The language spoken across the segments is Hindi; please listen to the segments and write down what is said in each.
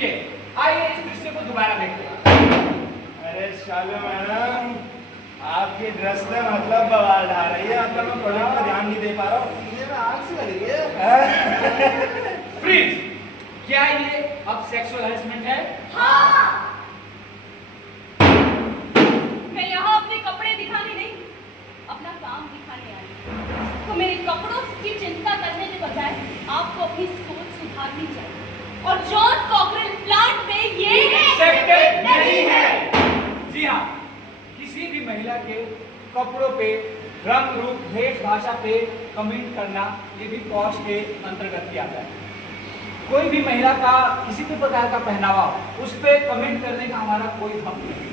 ठीक है, आइए इस दृश्य को दोबारा देखते हैं। अरे शालू मैडम, आपकी ड्रेस में मतलब बवाल ढा रही है। मतलब मैं प्रोजेक्ट पर ध्यान नहीं दे पा रहा हूँ। ये आग से लग रही है। फ्रीज, क्या ये अब सेक्सुअल हैरेसमेंट है? हाँ। मैं यहाँ अपने कपड़े दिखाने नहीं, अपना काम दिखाने आई हूँ। तो मेरे कपड़ों की चिंता करने के बजाय आपको अपनी सोच सुधारनी चाहिए। और जॉन कॉकरेल प्लांट में ये एक्सेप्टेड नहीं है। जी हाँ, किसी भी महिला के कपड़ों पे, रंग रूप, भेष भाषा पे कमेंट करना ये भी पॉश के अंतर्गत किया आता है। कोई भी महिला का किसी भी प्रकार का पहनावा हो, उस पे कमेंट करने का हमारा कोई हक नहीं।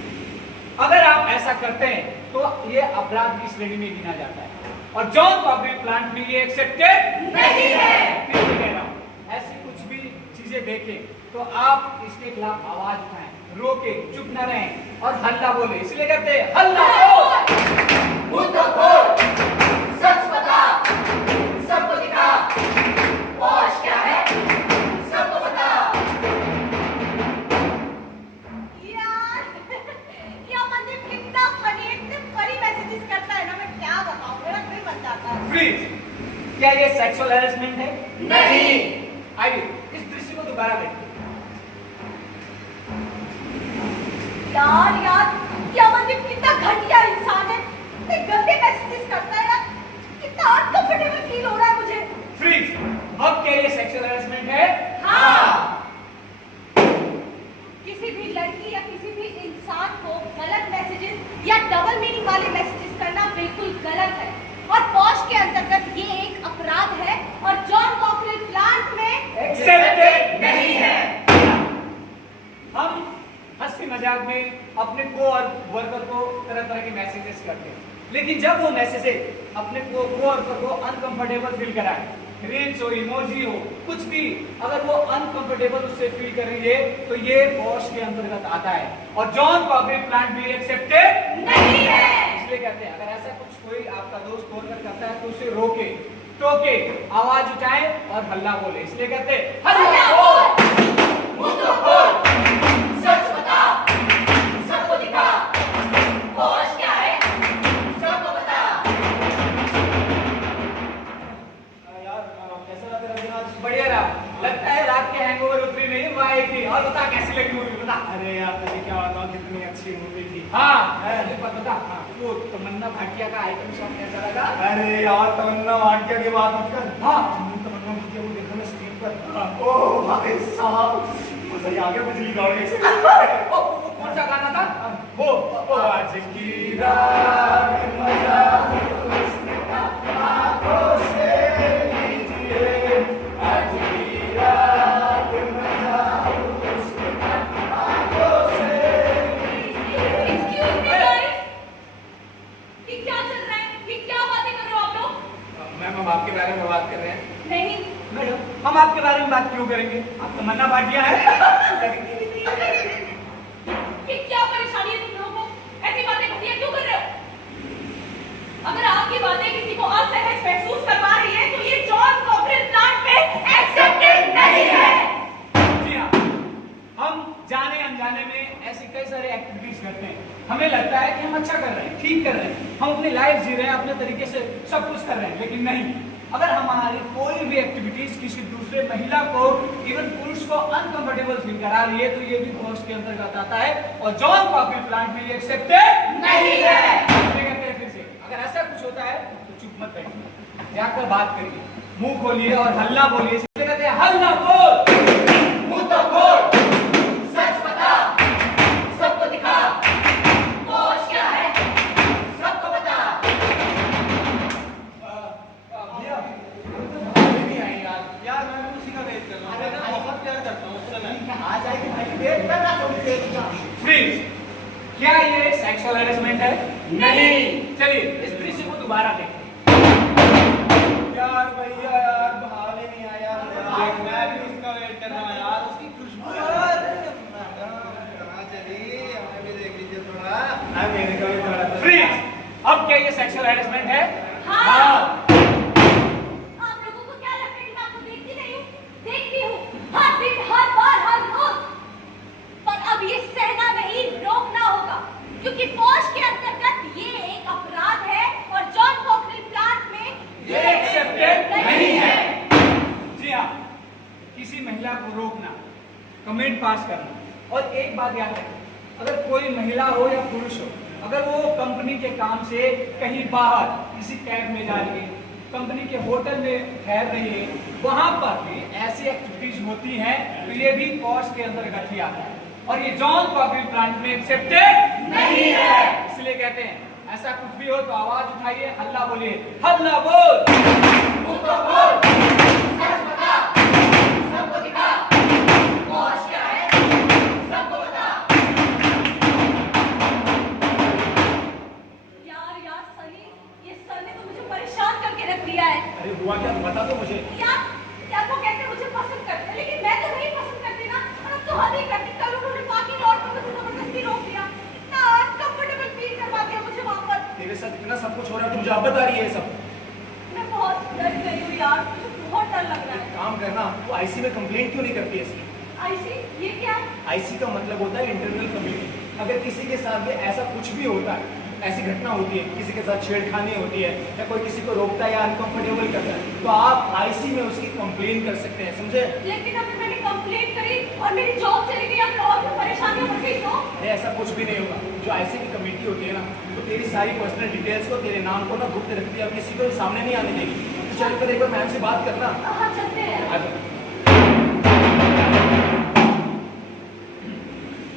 अगर आप ऐसा करते हैं तो ये अपराध की श्रेणी में गिना जाता है और जॉन कॉकरेल प्लांट में ये एक्सेप्टेड नहीं है। फिर से कह रहा हूं, ऐसी कुछ भी चीजें देखें तो आप इसके खिलाफ आवाज उठाएं, रोके, चुप न रहें और हल्ला बोले। इसलिए कहते हैं हल्ला बोल, मुद्दा खोल, सच बता, सबको दिखा, पॉश क्या है सबको बता। यार, ये मंदिर कितना फनी, इतने फनी मैसेजेस करता है ना, मैं क्या बताऊं, मेरा दिल बन जाता है। फ्रीज, क्या ये सेक्सुअल हैरेसमेंट है? नहीं। आइए इस दृश्य को दोबारा देखिए। यार, क्या मंदिर कितना घटिया इंसान है, इतने गंदे मैसेजेस करता है यार, कितना अनकंफर्टेबल फील हो रहा है मुझे। फ्रीज, अब क्या ये सेक्सुअल हैरेसमेंट है? हाँ। किसी भी लड़की या किसी भी इंसान को गलत मैसेजेस या डबल मीनिंग वाले मैसेजेस करना बिल्कुल गलत है और पॉश के अंतर्गत ये एक अपराध है और जॉन कॉकरेल प्लांट में एक्सेप्टेड नहीं है। हम हंसी मजाक में अपने वर्कर को तरह तरह के मैसेजेस करते हैं, लेकिन जब वो मैसेजेस अपने वर्कर को अनकंफर्टेबल फील कराए, रील्स हो, इमोजी हो, कुछ भी, अगर वो अनकंफर्टेबल उससे फील करेंगे तो ये पॉश के अंतर्गत आता है और जॉन कॉकरेल प्लांट भी एक्सेप्टेड नहीं है। इसलिए कहते हैं अगर ऐसा कुछ कोई आपका दोस्त वर्कर करता है तो उसे रोके, टोके, आवाज उठाए और हल्ला बोले। इसलिए कहते हैं हल्ला बोल, मुद्दा खोल, सच बता, सबको दिखा, पॉश क्या है सबको बता। यार कैसा लग रहा है आज? बढ़िया रहा, लगता है रात के हैंगओवर उतरी नहीं, वह आई थी। और बता कैसी लगी मूवी, बता। अरे यार तुझे क्या बताऊं, कितनी अच्छी मूवी थी। हाँ बता, वो तमन्ना भाटिया का आइटम सॉन्ग कैसा लगा? अरे यार तमन्ना भाटिया की बात मत कर। हाँ, तमन्ना भाटिया को देखा मैं स्क्रीन पर। ओह भाई साहब, मजा ही आ गया, बिजली दौड़ गई। वो कौन सा गाना था? वो आज की रात मजा उसने आंखों से लीजिए, आज की रात मजा उसने आंखों से लीजिए। Excuse me guys, ये क्या चल रहा है? ये क्या बातें कर रहे हो आप लोग? मैम हम आपके बारे में बात कर रहे हैं। नहीं। मैडम हम आपके बारे में बात क्यों करेंगे? आप तमन्ना भाटिया है। ये क्या परेशानी है तुम लोगों को? ऐसी बातें क्यों कर रहे हो? अगर आपकी बातें किसी को असहज महसूस करवा रही है तो ये जॉन कॉकरेल प्लांट में एक्सेप्टेड नहीं है। जी हाँ, हम जाने अनजाने में ऐसी कई सारे एक्टिविटीज करते हैं, हमें लगता है कि हम अच्छा कर रहे हैं, ठीक कर रहे हैं, हम अपनी लाइफ जी रहे हैं, अपने तरीके से सब कुछ कर रहे हैं, लेकिन नहीं। अगर हमारी कोई भी एक्टिविटीज किसी दूसरे महिला को, इवन पुरुष को अनकंफर्टेबल फील करा रही है तो ये भी पॉश के अंतर्गत आता है और जॉन कॉकरेल प्लांट में ये एक्सेप्टेड नहीं है। कहते हैं फिर से, अगर ऐसा कुछ होता है तो चुप मत बैठिए, जाकर बात करिए, मुंह खोलिए और हल्ला बोलिए। इसलिए कहते हैं हल्ला बोल, मुद्दा खोल, सच बता, सबको दिखा, पॉश क्या है सबको बता। नहीं आई यार। यार मैं भी उसी का वेट कर रहा हूँ। मैं बहुत प्यार करता हूँ उस समय। आ जाएगी भाई, वेट कर रहा थोड़ी देर का। फ्रीज, क्या ये सेक्सुअल हैरेसमेंट है? नहीं। चलिए इस दृश्य को दोबारा देखें। यार भैया यार भाव ही नहीं आया। मैं भी उसका वेट कर रहा हूँ यार, उसकी खुशबू यार। कहाँ चली? हमें भी देख लीजिए थोड़ा। हाँ मेरे को भी थोड़ा। फ्रीज, अब क्या ये सेक्सुअल हैरेसमेंट है? हाँ। आप लोगों को क्या लगता है कि मैं आपको देखती नहीं हूँ? देखती हूँ हर दिन, हर बार, हर रोज। कमेंट पास करना। और एक बात याद रखें, अगर कोई महिला हो या पुरुष हो, अगर वो कंपनी के काम से कहीं बाहर किसी कैब में जा रही है, कंपनी के होटल में ठहर रही है, वहां पर भी ऐसी एक्टिविटीज होती हैं, तो ये भी कॉस्ट के अंतर्गत ही आता है और ये जॉन कॉकरेल प्लांट में एक्सेप्टेड नहीं है। इसलिए कहते हैं ऐसा कुछ भी हो तो आवाज उठाइए, हल्ला बोलिए, हल्ला बोल, सच बता, सबको दिखा, कॉस्ट क्या है, सबको बता। यार सनी, ये सर ने तो मुझे परेशान करके रख दिया है। अरे हुआ क्या, बता दो मुझे। यार वो कहते हैं मुझे पसंद करते हैं, लेकिन मैं तो नहीं पसंद करती ना। और अब तो हद ही करती, कल उन्होंने बाकी लॉट पर मुझे जबरदस्ती रोक दिया। इतना अनकंफर्टेबल फील करवा दिया मुझे वहां पर। तेरे साथ इतना सब कुछ हो रहा है, तुझे अब बता रही है ये सब। मैं बहुत डर गई हूँ यार, मुझे बहुत डर लग रहा है। काम करना, तू आईसी में कंप्लेंट क्यों नहीं करती इसकी? आईसी, ये क्या है? आईसी का मतलब होता है इंटरनल कम्युनिटी। अगर किसी के साथ भी ऐसा कुछ भी होता है, ऐसी घटना होती है, किसी के साथ छेड़खानी होती है या कोई किसी को रोकता है या अनकंफर्टेबल करता है, तो आप आईसी में उसकी कंप्लेन कर सकते हैं, समझे? लेकिन अभी मैंने कंप्लेंट करी और मेरी जॉब चली गई, अब और भी परेशानियां बढ़ गई तो? अरे ऐसा कुछ भी नहीं होगा। जो आईसी की कमेटी होती है ना, तो तेरी सारी पर्सनल डिटेल्स को, तेरे नाम को ना गुप्त रखती है और किसी को सामने नहीं आने देगी। तो चल कर एक बार मैम से बात करना। हाँ चलते हैं। आ जाओ।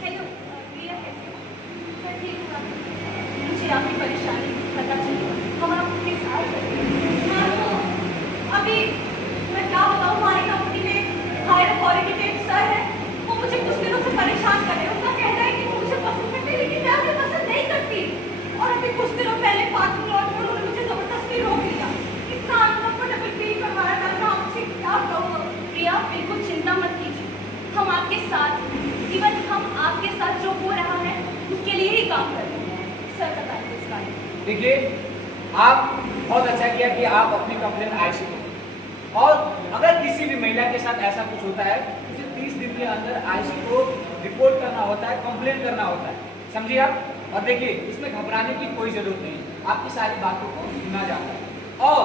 हेलो प्रिया, कैसे हो? मैं ठीक हूँ। मुझे आपकी परेशानी पता चली, हम आपके साथ हाँ तो अभी मैं क्या बताऊँ, हमारी कंपनी में हायर अथॉरिटी के एक सर है, वो मुझे कुछ दिनों से परेशान कर रहे हैं। उनका कहना है कि वो मुझे पसंद करते हैं, लेकिन मैं उन्हें पसंद नहीं करती। और अभी कुछ दिनों पहले पार्किंग लॉट पर उन्होंने मुझे जबरदस्ती रोक लिया। इतना अनकंफर्टेबल फील करवाया था, मैं आपसे क्या कहूँ। प्रिया बिल्कुल चिंता मत कीजिए, हम आपके साथ, इवन हम आपके साथ जो हो रहा है उसके लिए ही काम कर रहे हैं। सर बताइए इस बारे में। देखिए, आप बहुत अच्छा किया कि आप अपनी कंप्लेन आईसी को, और अगर किसी भी महिला के साथ ऐसा कुछ होता है, उसे 30 दिन के अंदर आईसी को रिपोर्ट करना होता है, कंप्लेन करना होता है, समझिए आप। और देखिए, इसमें घबराने की कोई जरूरत नहीं, आपकी सारी बातों को सुना जाता है और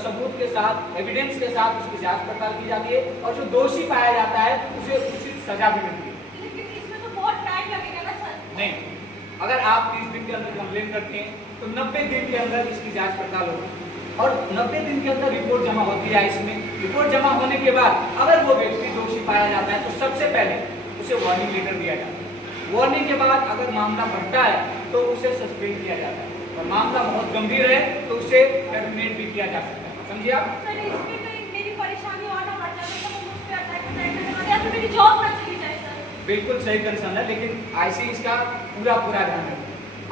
सबूत के साथ, एविडेंस के साथ उसकी जांच पड़ताल की जाती है और जो दोषी पाया जाता है उसे उचित सजा भी मिलती है। लेकिन इसमें तो बहुत टाइम लगेगा ना सर? नहीं, अगर आप 30 दिन के अंदर कंप्लेन करते हैं तो 90 दिन के अंदर इसकी जांच पड़ताल होगी और 90 दिन के अंदर रिपोर्ट जमा होती है। इसमें रिपोर्ट जमा होने के बाद अगर वो व्यक्ति दोषी पाया जाता है तो सबसे पहले उसे वार्निंग लेटर दिया जाता है। वार्निंग के बाद अगर मामला बढ़ता है तो उसे सस्पेंड किया जाता है और मामला बहुत गंभीर है तो उसे टर्मिनेट भी किया जा सकता है, समझिए आप। सर इसमें कहीं मेरी परेशानी और ना बढ़ जाए तो मुझ पे अटैक करने वाले, या तो मेरी जॉब ना चली जाए सर। बिल्कुल सही कंसर्न है, लेकिन आईसी इसका पूरा ध्यान रखें।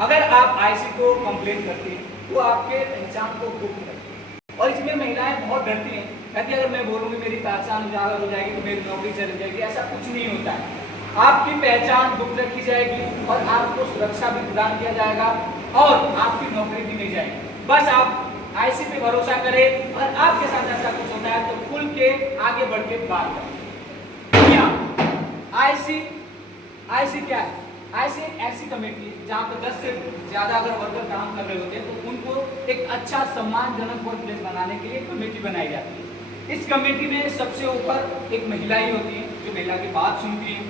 अगर आप आईसी को कंप्लेन करते हैं तो आपके पहचान को गुप्त रखें। और इसमें महिलाएं बहुत डरती हैं, कहती है अगर मैं बोलूँगी मेरी पहचान उजागर हो जाएगी तो मेरी नौकरी चली जाएगी। ऐसा कुछ नहीं होता है, आपकी पहचान गुप्त रखी जाएगी और आपको सुरक्षा भी प्रदान किया जाएगा और आपकी नौकरी भी नहीं जाएगी। बस आप आईसी पे भरोसा करें और आपके साथ ऐसा कुछ होता है तो खुल के आगे बढ़ के बात करें। आईसी क्या है? आईसी एक ऐसी कमेटी है जहाँ पर 10 से ज्यादा अगर वर्कर काम कर रहे होते हैं तो उनको एक अच्छा सम्मानजनक वर्क प्लेस बनाने के लिए कमेटी बनाई जाती है। इस कमेटी में सबसे ऊपर एक महिला ही होती है जो महिला की बात सुनती है।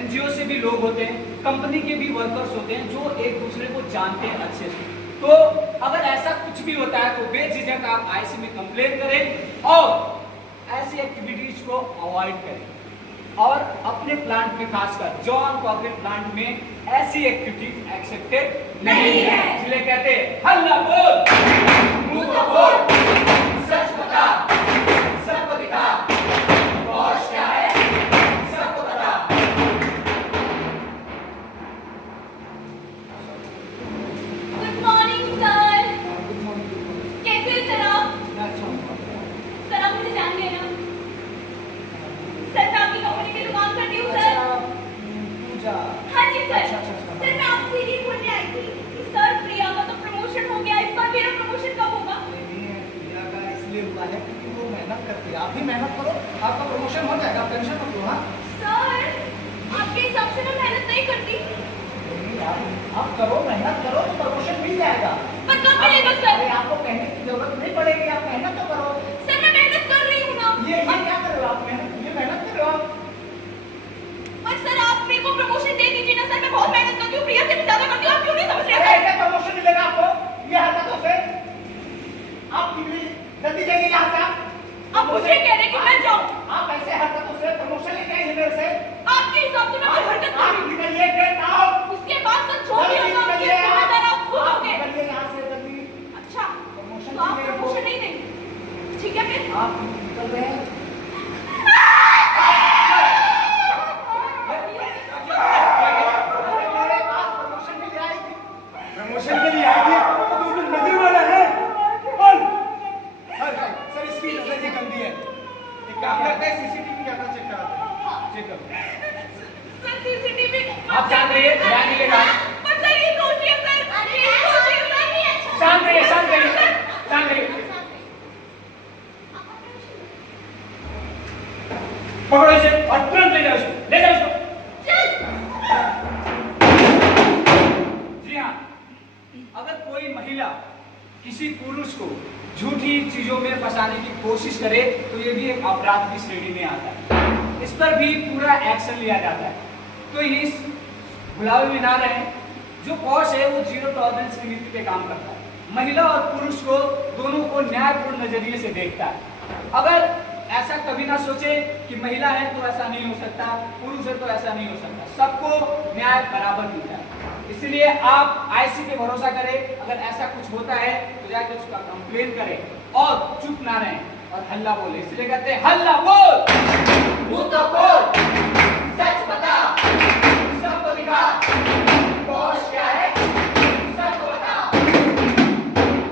एनजीओ से भी लोग होते हैं, कंपनी के भी वर्कर्स होते हैं जो एक दूसरे को जानते हैं अच्छे से। तो अगर ऐसा कुछ भी होता है तो बेझिझक आप आईसी में कंप्लेन करें और ऐसी एक्टिविटीज को अवॉइड करें। और अपने प्लांट में, खासकर जॉन कॉकरेल प्लांट में ऐसी एक्टिविटीज एक्सेप्टेड नहीं है। इसलिए कहते हैं हल्ला बोल, मुंह को बोल, सच बता, सबको दिखा, कॉस्ट क्या है, सबको बता। Good morning sir. कैसे हैं सर आप? सर आप मुझे जानते हैं ना? सर मैं आपकी कंपनी में काम करती हूँ सर। हाँ जी सर। सर मैं आपसे ये बोलने आई थी कि सर प्रिया का तो प्रमोशन हो गया, इस बार मेरा प्रमोशन कब होगा? से ज्यादा करती हूँ, आप क्यों नहीं समझ रहे अरे सर? ऐसे प्रमोशन मिलेगा आपको ये हरकतों से? आप निकली जल्दी जाइए यहाँ से आप मुझे कह रहे हैं कि मैं जाऊँ? आप ऐसे हरकतों से प्रमोशन लेके आए हैं मेरे से? आपके हिसाब से मैं कोई हरकत आप करूँ? निकलिए गेट आउट। उसके बाद सर जो भी होगा उसके जिम्मेदार आप खुद होंगे। निकलिए यहाँ से जल्दी। अच्छा, प्रमोशन तो आप चाहिए प्रमोशन आपको। नहीं देंगे, ठीक है फिर? आप निकल रहे हैं। मेरे पास प्रमोशन के लिए आई थी। प्रमोशन के लिए आई थी तो तुम तो नजर वाला है। बोल। सर इसकी नजर ये गंदी है। एक काम करते हैं सीसीटीवी कैमरा चेक कराते हैं। चेक करो। सर सीसीटीवी आप शांत रहिए, ध्यान दीजिएगा। पर सर ये दोषी है सर, ये दोषी है सर। शांत रहिए, शांत रहिए, शांत रहिए। पकड़ो इसे और तुरंत ले जाओ इसको, ले जाओ इसको। जी हाँ, अगर कोई महिला किसी पुरुष को झूठी चीजों में फंसाने की कोशिश करे तो ये भी एक अपराध की श्रेणी में आता है। इस पर भी पूरा एक्शन लिया जाता है। तो इस गुलाबी मीनार है, जो पॉश है वो जीरो टॉलरेंस की नीति पे काम करता है। महिला और पुरुष को दोनों को न्यायपूर्ण नजरिए से देखता है। अगर ऐसा कभी ना सोचे कि महिला है तो ऐसा नहीं हो सकता, पुरुष है तो ऐसा नहीं हो सकता, सबको न्याय बराबर मिलता है। इसलिए आप आईसी पे भरोसा करें, अगर ऐसा कुछ होता है तो जाकर उसका कंप्लेन करें और चुप ना रहें और हल्ला बोले। इसलिए कहते हैं हल्ला बोल, मुंह तो खोल, सच बता, सबको दिखा, पॉश क्या है सबको बता।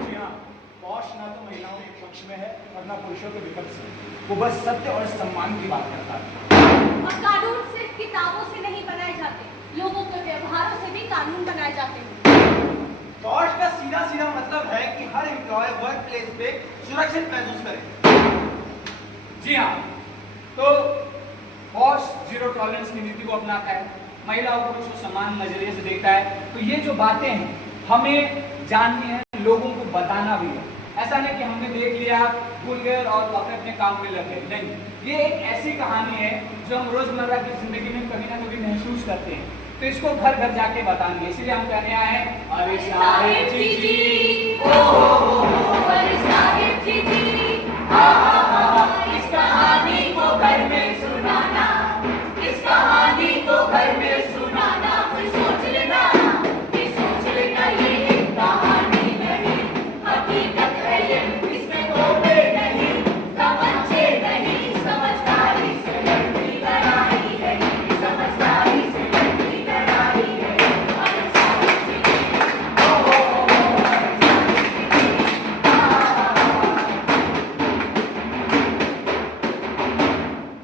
जी हाँ, पॉश ना तो महिलाओं के पक्ष में है और ना पुरुषों के विपक्ष में। वो बस सत्य और सम्मान की बात करता है। और कानून सिर्फ किताबों से नहीं बनाए जाते, लोगों के व्यवहारों से भी कानून बनाए जाते हैं। पॉश का सीधा सीधा मतलब है कि हर एम्प्लॉय वर्क प्लेस पे सुरक्षित महसूस करे। जी हाँ, तो पॉश जीरो टॉलरेंस की नीति को अपनाता है, महिला और पुरुष को समान नजरिए से देखता है। तो ये जो बातें हैं हमें जाननी है, लोगों को बताना भी है। ऐसा नहीं कि हमने देख लिया, भूल गए और अपने अपने काम में लग गए, नहीं। ये एक ऐसी कहानी है जो हम रोजमर्रा की जिंदगी में कभी ना कभी महसूस करते हैं, तो इसको घर घर जाके बताएंगे। इसीलिए हम कहने आए हैं अरे साहिब जी जी, ओ अरे साहिब जी जी, इस कहानी को घर में सुनाना, इस कहानी को घर में सुनाना। कोई सोच लेना, ये सोच लेना, ये एक कहानी नहीं, हकीकत है ये, इसमें तोड़े नहीं, तमंचे नहीं, समझदारी से लड़ती लड़ाई है, समझदारी से लड़ती लड़ाई है। अरे साहिब जी जी,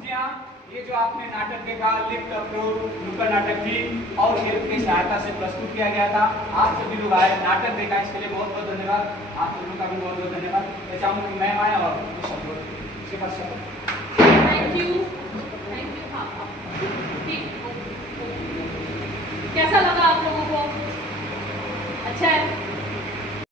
जी हाँ, ये जो आपने नाटक देखा लिफ्ट अपलोड नुक्कड़ नाटक थी और हेल्प की सहायता से प्रस्तुत किया गया था। आप सभी लोग आए, नाटक देखा, इसके लिए बहुत बहुत धन्यवाद। आप सभी का भी बहुत बहुत धन्यवाद। मैं चाहूँगा कि मैम आया और कुछ अपलोड इसके पास चलो। थैंक यू हाँ ठीक। कैसा लगा आप लोगों को? अच्छा है।